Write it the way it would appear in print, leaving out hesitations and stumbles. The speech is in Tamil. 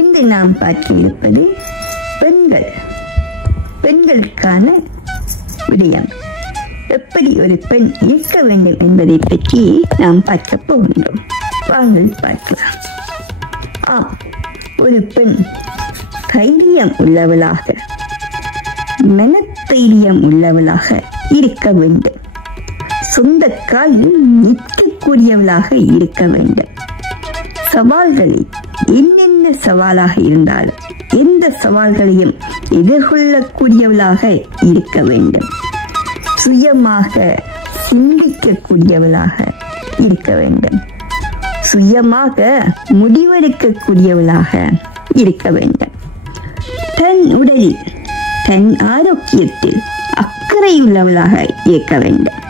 இன்று நாம் பார்க்க இருப்பது பெண்களுக்கான விடயம். எப்படி ஒரு பெண் இருக்க வேண்டும் என்பதை பற்றி நாம் பார்க்க போகின்றோம். வாங்கள் பார்க்கலாம். ஆம், ஒரு பெண் தைரியம் உள்ளவளாக, மனத்தைரியம் உள்ளவளாக இருக்க வேண்டும். சொந்த காலில் நிற்கக்கூடியவளாக இருக்க வேண்டும். சவால்களை என்னென்ன சவாலாக இருந்தாலும் எந்த சவால்களையும் எதிர்கொள்ளக்கூடியவளாக இருக்க வேண்டும். சுயமாக சிந்திக்கக்கூடியவளாக இருக்க வேண்டும். சுயமாக முடிவெடுக்கக்கூடியவளாக இருக்க வேண்டும். தன் உடலில், தன் ஆரோக்கியத்தில் அக்கறை உள்ளவளாக இருக்க வேண்டும்.